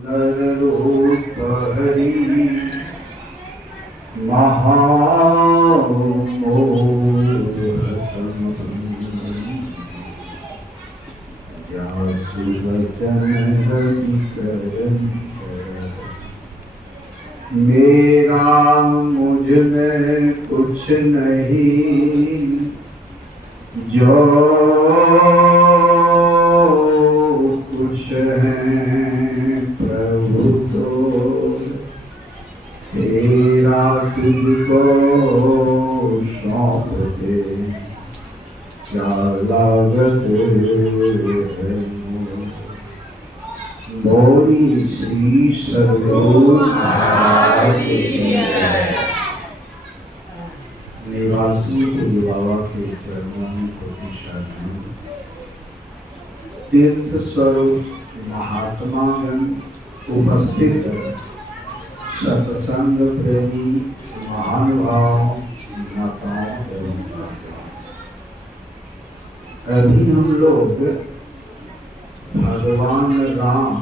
रूप हरि महामोह जासु वचन बलिकरण मेरा मुझ में कुछ नहीं जो कुछ है प्रभु तो तेरा तुझको सौंप दे क्या लागत है बोली श्री सद्गुरु महाराज की जय। निवासी गुरु बाबा के चरणों में कोटि शरण। तीर्थ स्वरूप महात्मागण उपस्थित सत्संग प्रेमी महानुभाव माताओं एवं अभी हम लोग भगवान राम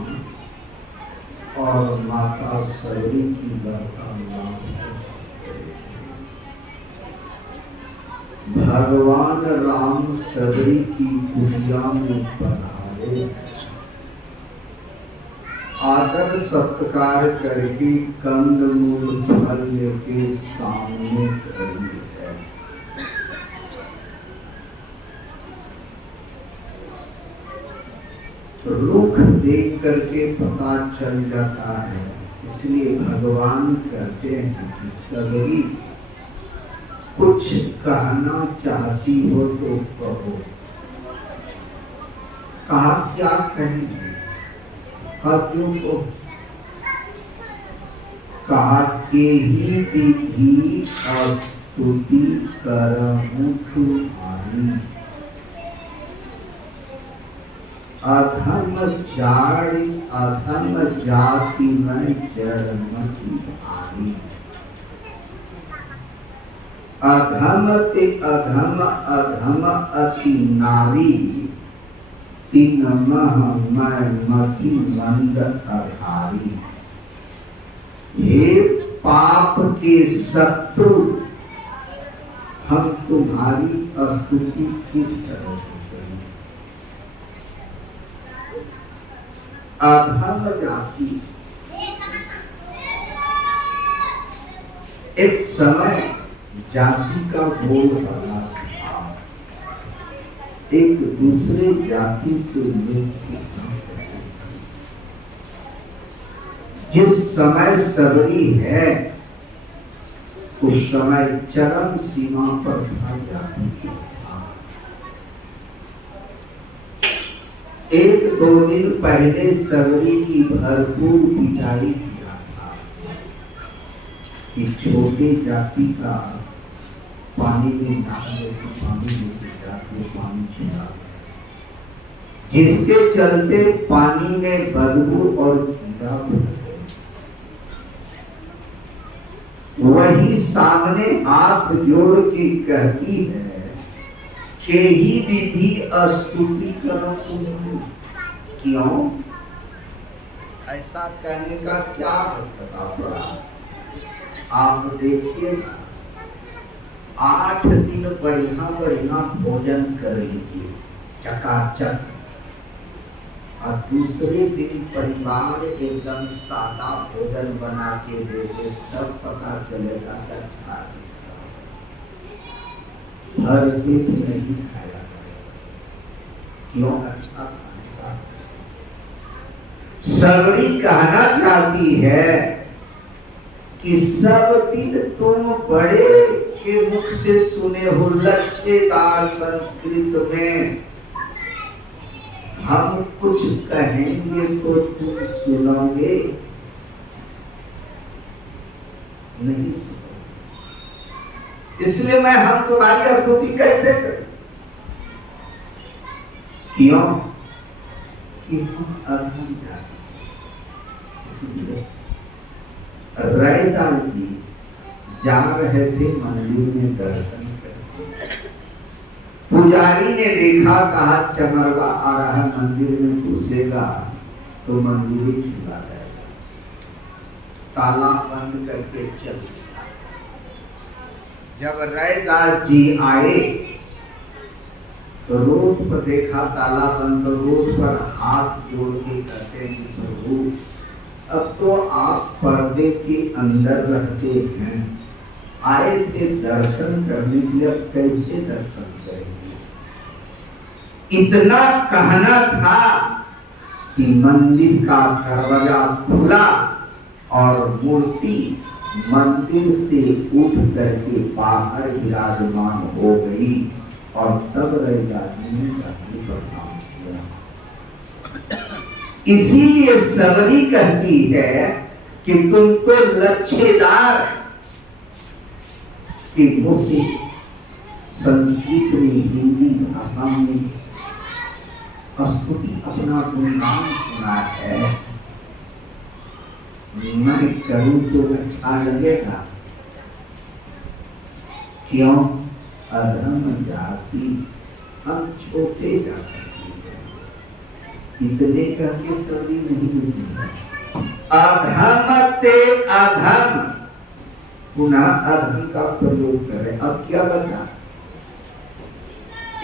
और माता सबरी की वार्तालाप भगवान राम सबरी की कुटिया में पधारे आदर सत्कार करके कंदमूल फल के सामने खड़ी है। रुख देख करके पता चल जाता है, इसलिए भगवान कहते हैं कि सबरी कुछ कहना चाहती हो तो कहो। कहा क्या कहेंगे? क्यों को कहा के ही विधि स्तुति करहूं तुम्हारी अधम जाति में जड़मति भारी अधम ते अधम अधम अति नारी तीन मह मैं मति मंद अधारी। हे पाप के शत्रु हम तुम्हारी स्तुति किस तरह से करें? अधम जाति एक समय जाति का बोल बना था, एक दूसरे जाति से जिस समय सबरी है उस समय चरम सीमा पर था जाति की। एक दो दिन पहले सबरी की भरपूर पिटाई किया था कि छोटे जाति का पानी में नहाने तो पानी लेके जाके पानी छिड़ा, जिसके चलते पानी में बदबू और कीड़ा भर गए। वही सामने हाथ जोड़ के कहती है के ही विधि स्तुति करो तुम्हें। क्यों ऐसा कहने का क्या आवश्यकता पड़ा? आप देखिए 8 दिन बढ़िया बढ़िया भोजन कर लीजिए चकाचक, और दूसरे दिन परिवार एकदम सादा भोजन बना के दे दे, तब पता चलेगा अच्छा हर दिन नहीं खाया। क्यों अच्छा खाने का? सबरी कहना चाहती है कि सब दिन तुम बड़े के मुख से सुने हो लच्छेदार संस्कृत में, हम कुछ कहेंगे तो तुम सुनोगे नहीं? इसलिए मैं हम तुम्हारी स्तुति कैसे करूं? क्यों कि हम अधम जाति। रैदास जी जा रहे थे मंदिर में दर्शन करने, पुजारी ने देखा, कहा चमरवा आ रहा है मंदिर में घुसेगा तो मंदिर ही छुड़ा जाएगा। ताला बंद करके चल दिया। जब रैदास जी आए तो रोड पर देखा ताला बंद, तो रोड पर हाथ जोड़ के कहते हैं प्रभु अब तो आप पर्दे के अंदर रहते हैं, आए थे दर्शन करने के लिए, अब कैसे दर्शन करेंगे। इतना कहना था कि मंदिर का दरवाजा खुला और मूर्ति मंदिर से उठ करके बाहर विराजमान हो गई और तब रैदास ने प्रणाम किया। इसीलिए सबरी कहती है कि तुम तो लच्छेदार कि मुझसे संस्कृत में, हिंदी भाषा में स्तुति अपना गुणगान सुना है, मैं करूं तो अच्छा लगेगा। क्यों? अधम जाति हम छोटे जाति इतने करके सभी नहीं मिलती। अधम ते अधम, पुनः अधम का प्रयोग करें। अब क्या बता,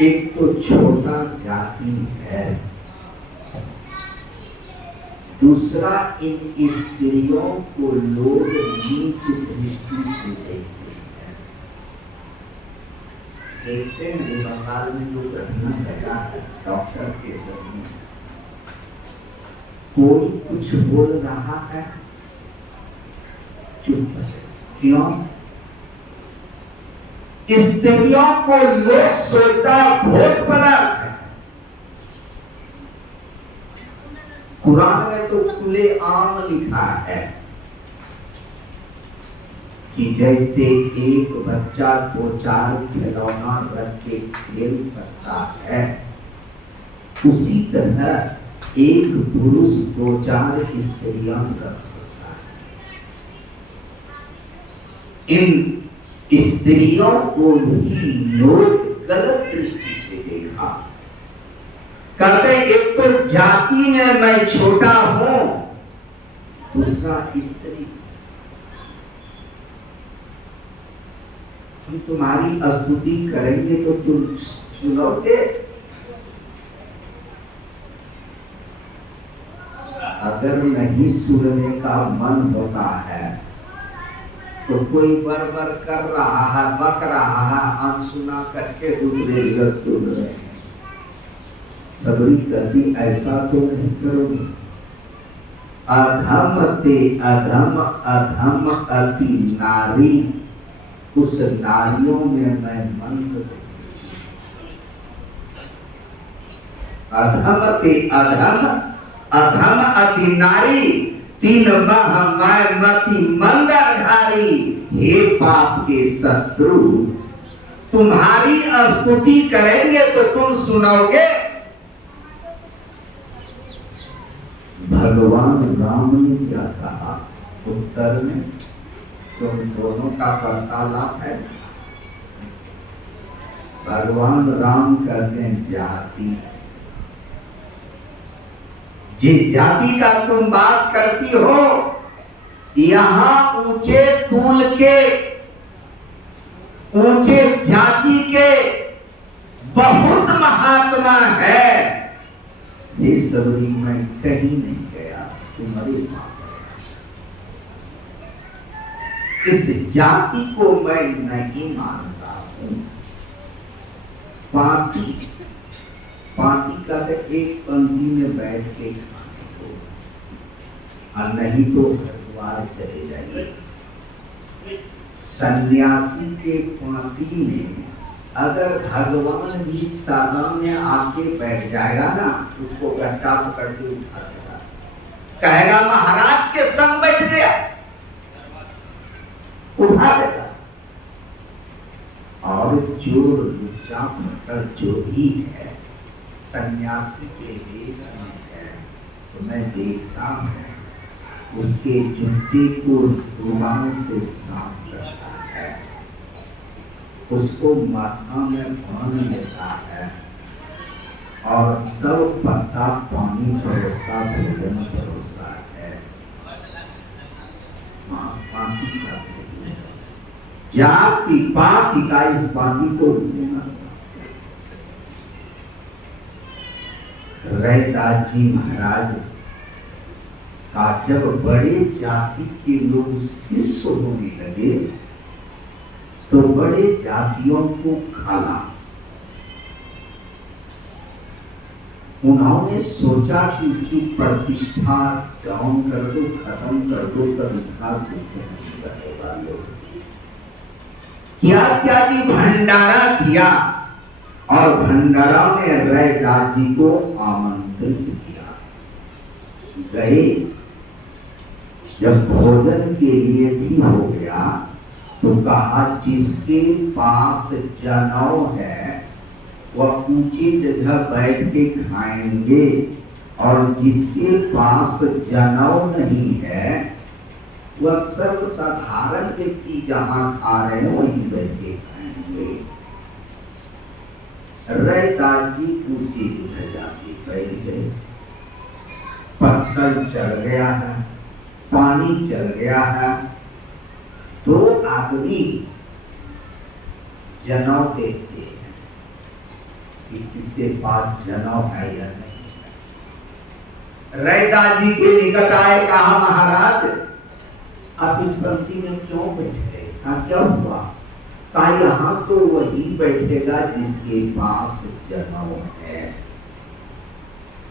एक तो छोटा जाति है, दूसरा इन स्त्रियों को लोग नीच दृष्टि से देखते हैं। देखते हैं बंगाल में लोग रहना लगा है, डॉक्टर के जरिए कोई कुछ बोल रहा है चुप। क्यों? स्त्रियों को लोग सोचता भोट बना है। कुरान में तो खुले आम लिखा है कि जैसे एक बच्चा 2-4 खिलौना रख के खेल सकता है, उसी तरह एक पुरुष 2-4 स्त्रियां रख सकता है। इन स्त्रियों को भी लोग गलत दृष्टि से देखा। कहते एक तो जाति में मैं छोटा हूं, दूसरा स्त्री। हम तुम्हारी स्तुति करेंगे तो तुम सुनोगे? अगर नहीं सुनने का मन होता है तो कोई बर कर रहा है, बक रहा है, अनसुना करके दूसरे जगह सुन रहे हैं। सबरी कभी ऐसा तो नहीं करोगे। अधम ते अधम, अधम अति नारी, उस नारियों में मैं मंद। अधम ते अधम, अधम अति नारी, तीन मैं मति मंदधारी। हे पाप के शत्रु, तुम्हारी स्तुति करेंगे तो तुम सुनोगे? भगवान राम ने क्या कहा उत्तर में? तुम दोनों का वार्तालाप है। भगवान राम कहते हैं जाति, जिस जाति का तुम बात करती हो, यहां ऊंचे कुल के, ऊंचे जाति के बहुत महात्मा है। ये सबरी मैं कहीं नहीं गया, तुम्हारे पास है। इस जाति को मैं नहीं मानता हूं। पापी का एक पंक्ति में बैठ के खाने को, और नहीं तो घरद्वार चले जाइए। सन्यासी के पंक्ति में अगर भगवान भी सामने आके बैठ जाएगा ना, उसको गड्ढा पकड़ के उठा देगा, कहेगा महाराज के संग बैठ गया, उठा देगा। और चोर लुच्चा मटर जो भी है सन्यासी के देश में है, तो मैं देखता हूं उसके जूते को रुमाल से साफ करता है, उसको माथा में पानी लेता है और तब पत्ता पानी परोसता, भोजन परोसता है। जाति पाति का इस बाती को भूलना। रैदास जी महाराज का जब बड़े जाति के लोग शिष्य होने लगे तो बड़े जातियों को खाला। उन्होंने सोचा कि इसकी प्रतिष्ठा डाउन कर दो, खत्म कर दो, तब इसका शिष्य नहीं बनेगा। लोग क्या क्या जी भंडारा किया और भंडारा में रैदास जी को आमंत्रित किया। गए, जब भोजन के लिए भी हो गया तो कहा जिसके पास जनेऊ है वह ऊंची जगह बैठ के खाएंगे और जिसके पास जनेऊ नहीं है वह सर्वसाधारण व्यक्ति जहां खा रहे हैं वहीं बैठ के खाएंगे। रैदास जी ऊंची जगह जाके बैठ गए। पत्थर चढ़ गया है, पानी चल गया है। दो आदमी जनेऊ देखते हैं कि किसके पास जनेऊ है या नहीं है। रैदास जी के निकट आए, कहा महाराज आप इस पंक्ति में क्यों बैठे? कहा क्या हुआ? कहा यहाँ तो वही बैठेगा जिसके पास जनेऊ है।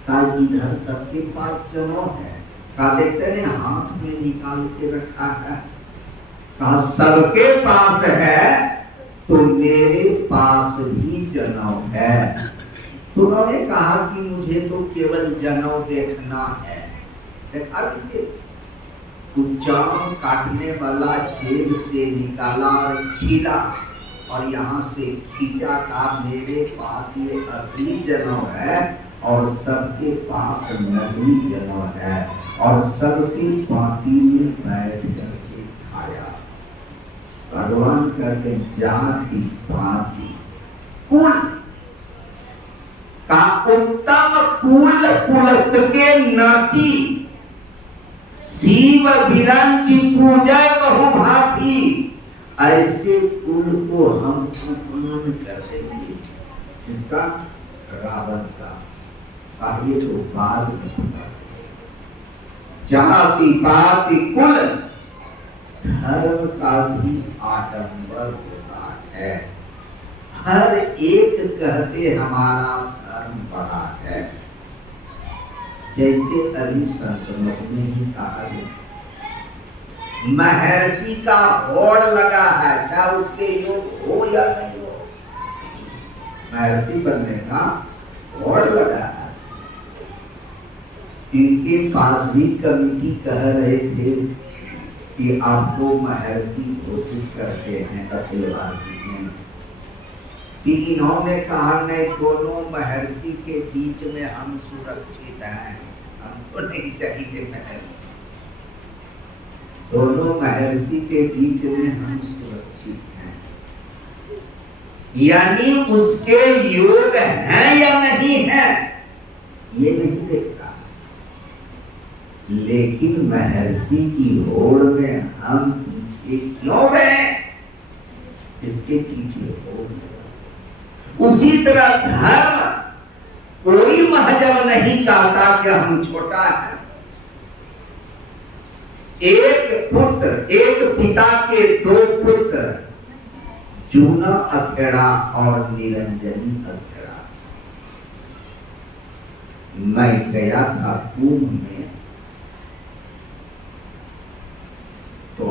कहा इधर सबके पास जनेऊ है। कहा देखते ने हाथ में निकाल के रखा है। कहा सबके पास है तो मेरे पास भी जनेऊ है। तो उन्होंने कहा कि मुझे तो केवल जनेऊ देखना है। देखा दीजिए, उच्चारण काटने वाला जेब से निकाला और छीला और यहाँ से खींचा। का मेरे पास ये असली जनेऊ है और सबके पास नकली जनेऊ है और सबके पाती में बैठ करके खाया। भगवान कहते जाति पाति कुल का उत्तम कुल कुलस्थ के नाती शिव विरंची पूजय बहु भांति। ऐसे कुल को हम अपमान कर देंगे। जिसका रावण का ये तो बाद में जाति पाति कुल धर्म का भी आडंबर होता है। हर एक कहते हमारा धर्म बड़ा है। जैसे अभी संतों ने ही कहा महर्षि का होड़ लगा है, चाहे उसके योग हो या नहीं हो, महर्षि बनने का होड़ लगा है। इनके पास भी कमिटी कह रहे थे कि आपको महर्षि घोषित करते हैं अखिल भारतीय में, कि इन्होंने कहा नहीं दोनों महर्षि के बीच में हम सुरक्षित हैं, हमको नहीं चाहिए महर्षि। दोनों महर्षि के बीच में हम सुरक्षित हैं, यानी उसके योग हैं या नहीं है ये नहीं देखता। लेकिन महर्षि की होड़ में हम पीछे क्यों गए, इसके पीछे होड़ में। उसी तरह धर्म कोई महजब नहीं कहता कि हम छोटा है। एक पुत्र, एक पिता के दो पुत्र, जूना अखेड़ा और निरंजनी अखेड़ा। मैं गया था कुंभ में, तो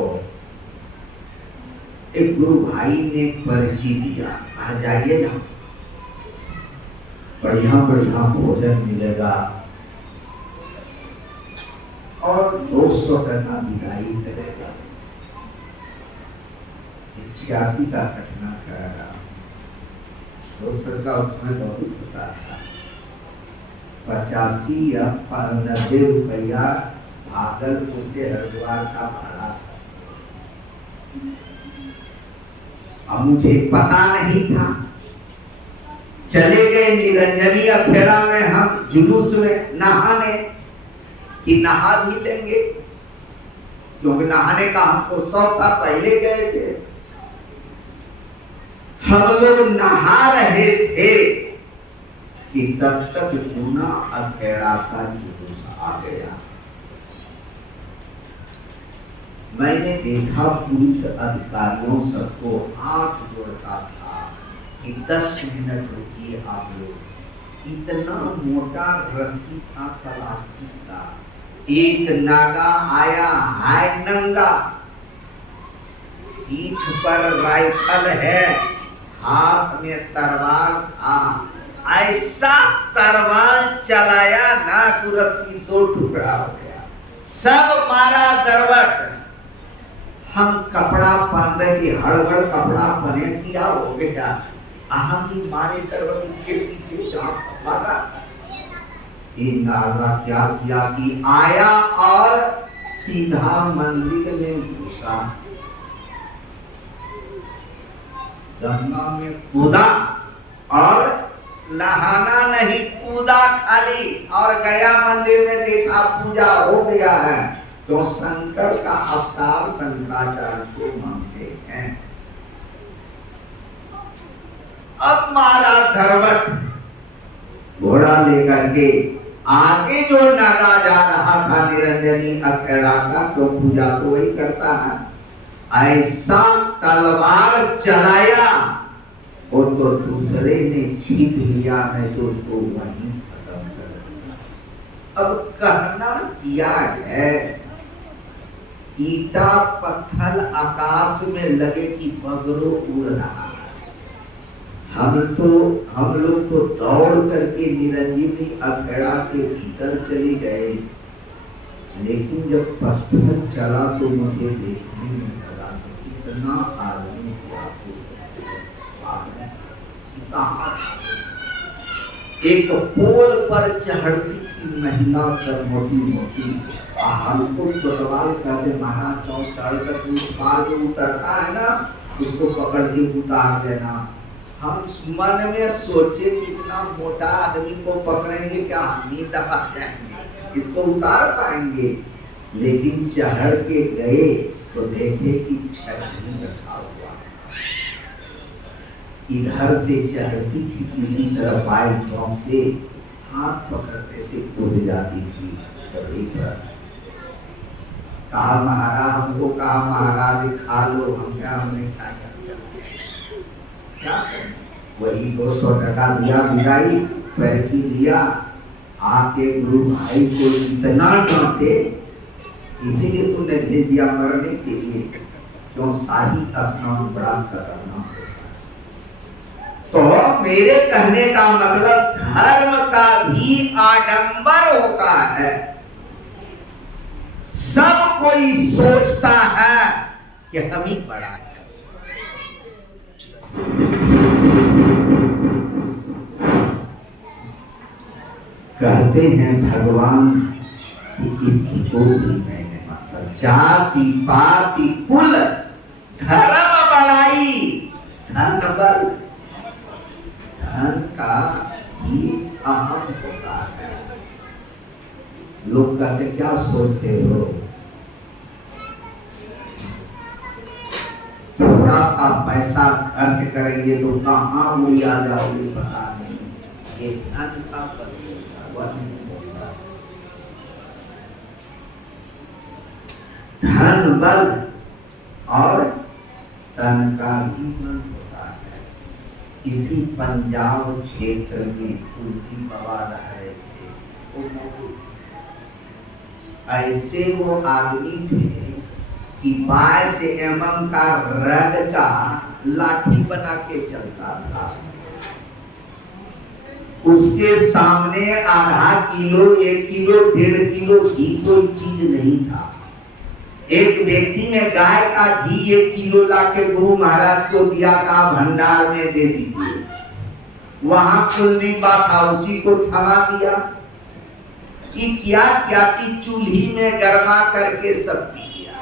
एक गुरु भाई ने परिचय दिया, आ जाइए ना, बढ़िया बढ़िया भोजन मिलेगा और 200 टका विदाई करेगा। 86 का घटना करेगा, 200 का उसमें बहुत होता था। 85 या 90 रुपया भागलपुर से हरिद्वार का भाड़ा था। अब मुझे पता नहीं था, चले गए निरंजनी अखेड़ा में हम जुलूस में नहाने कि नहा भी लेंगे। क्योंकि नहाने का हमको शौक था, पहले गए थे। हम लोग नहा रहे थे कि तब तक जूना अखेड़ा का जुलूस आ गया। मैंने देखा पुलिस अधिकारियों सबको हाथ जोड़ता था कि 10 मिनट रुकिए आप लोग। इतना मोटा रस्सी था प्लास्टिक का, एक नागा आया है नंगा, पीठ पर राइफल है, हाथ में तलवार था, ऐसा तलवार चलाया ना कि रस्सी 2 टुकड़ा हो गया, सब मारा दरवट। हम कपड़ा पहन रहे थे, हड़बड़ कपड़ा पहने, क्या हो गया, हम ही मारे दरवट, उसके पीछे जान सब भागा। इन नागा क्या किया कि आया और सीधा मंदिर में घुसा, गंगा में कूदा और नहाना नहीं, कूदा खाली और गया मंदिर में, देखा पूजा हो गया है। तो शंकर का अवतार शंकराचार्य को मानते हैं। अब मारा धरवट घोड़ा लेकर के, आगे जो नागा जा रहा था निरंजनी अखेड़ा का, तो पूजा तो वही करता है, ऐसा तलवार चलाया वो तो दूसरे ने छीन लिया, नहीं तो उसको वहीं खत्म कर दिया। अब कहना क्या है, ईटा पत्थर आकाश में लगे कि बगरो उड़ रहा है। हम लोग तो दौड़ करके निरंजनी अखेड़ा के भीतर चले गए, लेकिन जब पत्थर चला तो मुझे देखने में लगा इतना आदमी एक पोल पर चढ़ती थी महिला सब मोटी मोटी, हमको कोतवाल कहते महाराज चौक चढ़ कर उस पार जो उतरता है ना, उसको पकड़ के उतार देना। हम मन में सोचे कि इतना मोटा आदमी को पकड़ेंगे क्या हम ही दबा जाएंगे, इसको उतार पाएंगे। लेकिन चढ़ के गए तो देखे कि छतरी रखा हुआ है, इधर से चढ़ती थी किसी तरह बाइक चौक से, हाथ पकड़ते थे कूद जाती थी छतरी पर। कहा महाराज, हमको कहा महाराज खा लो, हम क्या हमने खाया, क्या वही 200 टका दिया, मिलाई पर्ची लिया। आपके गुरु भाई को इतना डांटे, इसीलिए तुमने भेज दिया मरने के लिए, क्यों शाही स्नान बड़ा खतरनाक है। तो मेरे कहने का मतलब धर्म का भी आडंबर होता है। सब कोई सोचता है कि हम ही बड़ा है। कहते हैं भगवान कि किसी को भी मैंने मतलब जाति पाति कुल धर्म बढ़ाई, धन बल, धन का भी अहम होता है। लोग कहते क्या सोचते हो, थोड़ा सा पैसा खर्च करेंगे तो कहाँ उड़िया जाओगे पता नहीं। ये धन का धन बल और तन का भी बल होता है। इसी पंजाब क्षेत्र में तुलसी बाबा रह रहे थे, ऐसे वो आदमी थे कि 22 mm का रड का लाठी बना के चलता था। उसके सामने आधा किलो 1 किलो 1.5 किलो घी कोई चीज नहीं था। एक व्यक्ति ने गाय का घी 1 किलो ला के गुरु महाराज को दिया, का भंडार में दे दीजिए। वहां कुलदीपा था, उसी को थमा दिया कि क्या क्या कि चूल्ही में गरमा करके सब पी लिया।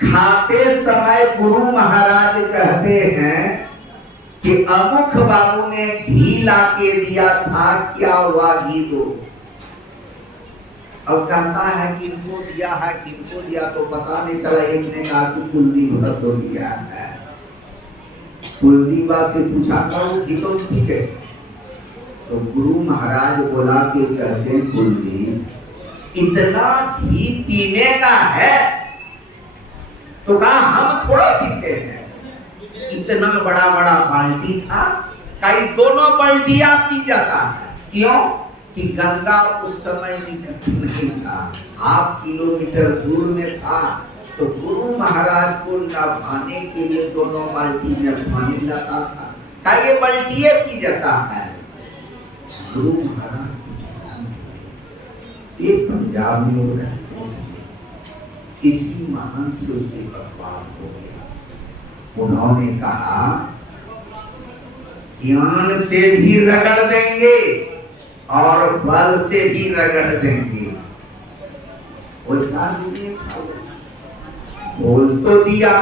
खाते समय गुरु महाराज कहते हैं कि अमुख बाबू ने घी ला के दिया था, क्या हुआ घी दो। अब कहता है किनको दिया है, किनको दिया, तो पता नहीं चला। एक ने कहा कि कुलदीप भर तो दिया है। कुलदीपा से पूछा था वो घी तो ठीक है। तो गुरु महाराज बोला कि कहते हैं कुलदीप इतना घी पीने का है, तो कहा हम थोड़ा पीते हैं। इतना बड़ा बड़ा बाल्टी था, कई दोनों बाल्टियां पी जाता है। क्यों कि गंगा उस समय निकट नहीं था, 1/2 किलोमीटर दूर में था। तो गुरु महाराज को नहाने के लिए दोनों बाल्टी में पानी लगा था, कई बाल्टियां पी जाता है। गुरु महाराज ये पंजाब में हो रहे किसी महान से उसे बकवास हो गया। उन्होंने कहा ज्ञान से भी रगड़ देंगे और बल से भी रगड़ देंगे। वैसा बोल तो दिया।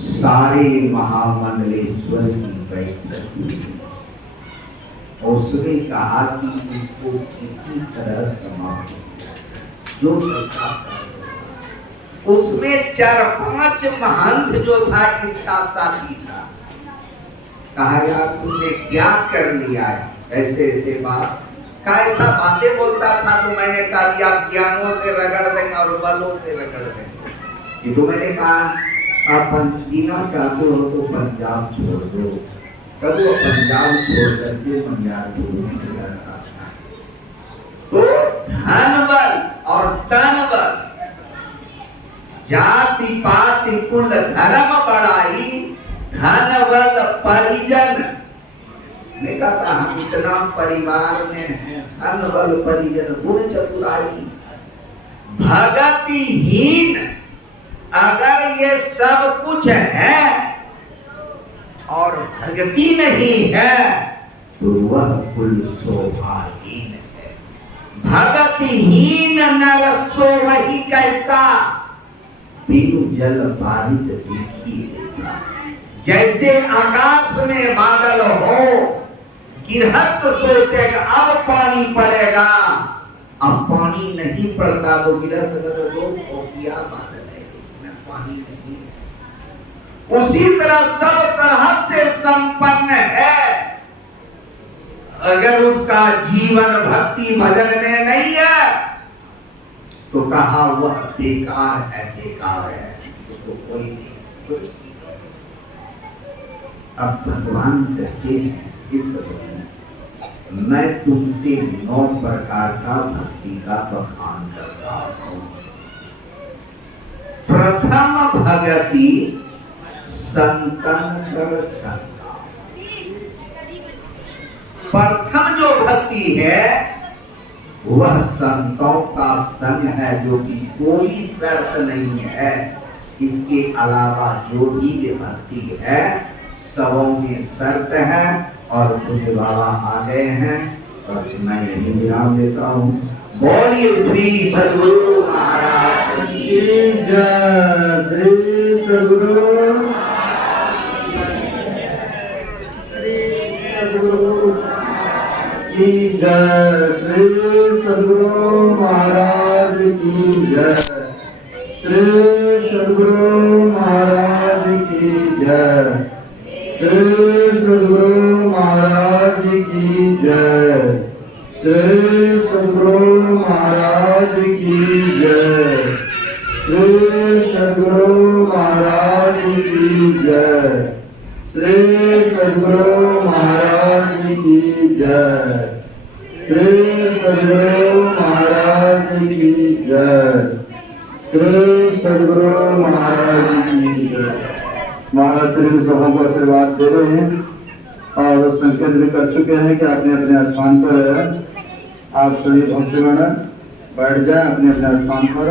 सारे महामंडलेश्वर की बैठक हुई। उसने कहा कि इसको किसी तरह समाप्त जो पैसा उसमें 4-5 महंत जो था इसका साथी था। कहा यार तुमने क्या कर लिया है, ऐसे ऐसे बात का ऐसा बातें बोलता था। तो मैंने कहा दिया ज्ञानों से रगड़ देंगे और बलों से रगड़ देंगे। ये तो मैंने कहा आप जीना चाहते हो तो पंजाब छोड़ दो। तब वो पंजाब छोड़ करके पंजाब तो धन बल और तन बल, जाति पाति कुल धर्म बढ़ाई, धन बल परिजन ने कहा हम इतना परिवार में है, धन बल परिजन गुण चतुराई भगतिहीन। अगर ये सब कुछ है और भक्ति नहीं है तो वह कुल शोभाहीन है। भक्तिहीन नर सो वही कैसा, बिनु जल बारित देखी ऐसा। जैसे आकाश में बादल हो, गृहस्थ सोचेगा अब पानी पड़ेगा, अब पानी नहीं पड़ता तो गृहस्थ का दो किया बादल है, इसमें पानी नहीं है। उसी तरह सब तरह से संपन्न है, अगर उसका जीवन भक्ति भजन में नहीं है तो कहा वह बेकार है, बेकार है, उसको कोई नहीं। अब भगवान कहते हैं इस मैं तुमसे 9 प्रकार का भक्ति का बखान करता हूं। प्रथम भगति संतन कर संता। प्रथम जो भक्ति है वह संतों का संग है, जो कि कोई शर्त नहीं है। इसके अलावा जो भी भक्ति है सबों में शर्त है। और कुछ बाबा आ गए हैं, बस मैं यही विराम देता हूँ। बोलिए श्री सद्गुरु महाराज की जय। श्री सद्गुरु की जय। श्री सद्गुरु महाराज की जय। श्री सद्गुरु महाराज की जय। श्री सद्गुरु महाराज की जय। श्री सद्गुरु महाराज की जय। श्री सद्गुरु महाराज की जय। श्री सद्गुरु महाराज की जय। श्री सद्गुरु महाराज की जय। श्री सद्गुरु महाराज की जय। महाराज श्री सबों को आशीर्वाद दे रहे हैं और संकेत भी कर चुके हैं कि अपने अपने स्थान पर आप सभी भक्तगण बैठ जाएं अपने अपने स्थान पर।